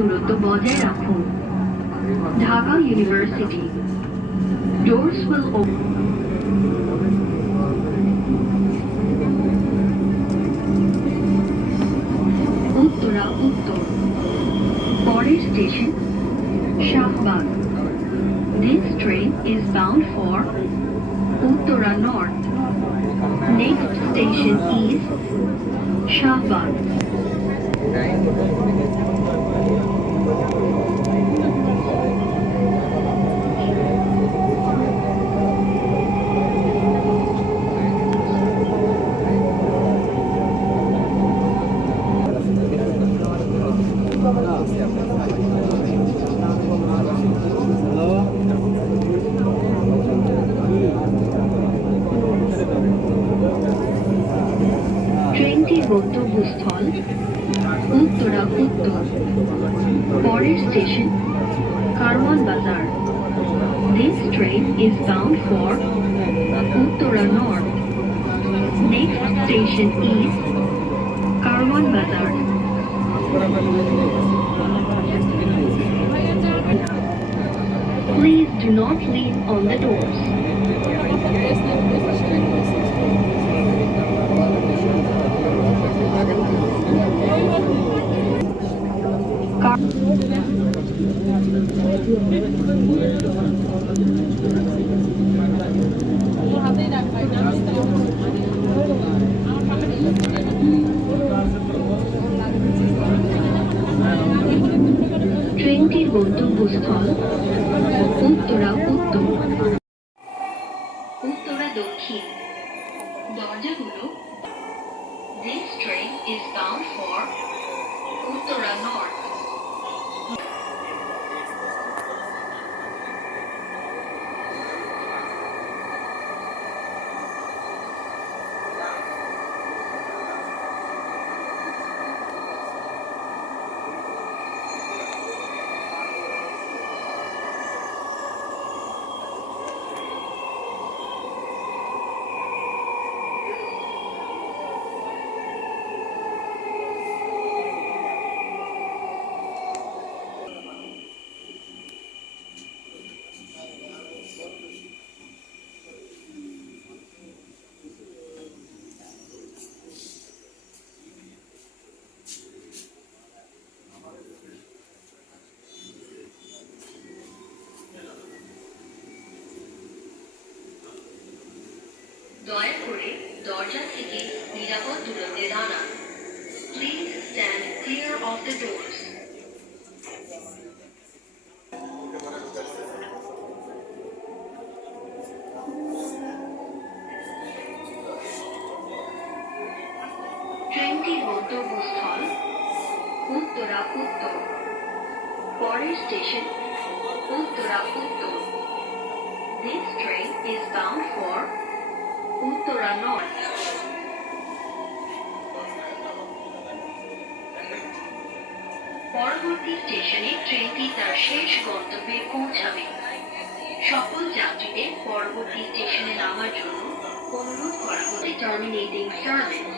দূরত্ব বজায় রাখুন। Dhaka university. Doors will open. Uttara উত্তর। পরের station Shahbag. This train is bound for Uttara North. Next station is Shahbag. ট্রেনটির গন্তব্যস্থল উত্তরা উত্তর। পরের স্টেশন কারওয়ান বাজার। This train is bound for Uttara North. Next station is Karwan Bazar. Please do not lean on the doors. ট্রেনটির গন্তব্যস্থল উত্তরা উত্তর। উত্তরা দক্ষিণ। দরজাগুলো This train is bound for Uttara North. দয়া করে দরজা থেকে নিরাপদ দূরত্বে দাঁড়ান। Please stand clear of the doors. ট্রেনটির গন্তব্যস্থল উত্তরা উত্তর। পরের স্টেশন উত্তরা উত্তর। This train is bound for Uttara North. পরবর্তী স্টেশনে ট্রেনটি তার শেষ গন্তব্যে পৌঁছাবে। সকল যাত্রীদের পরবর্তী স্টেশনে নামার জন্য অনুরোধ করা হচ্ছে terminating service.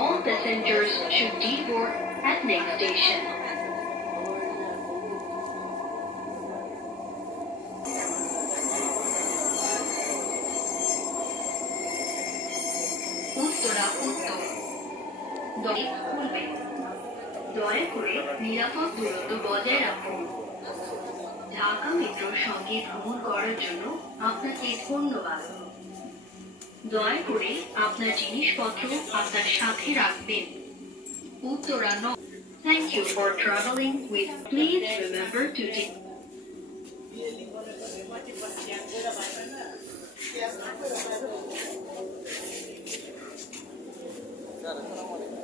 All passengers should deboard at next station. Uttara উত্তর। দরজা খুলবে। দয়া করে নিরাপদ দূরত্ব বজায় রাখুন। ঢাকা মেট্রোর সঙ্গে ভ্রমণ করার জন্য আপনাকে ধন্যবাদ। দয়া করে আপনার জিনিসপত্র আপনার সাথে রাখবেন। Uttara north. Thank you for traveling with. Please remember to take. Assalamualaikum.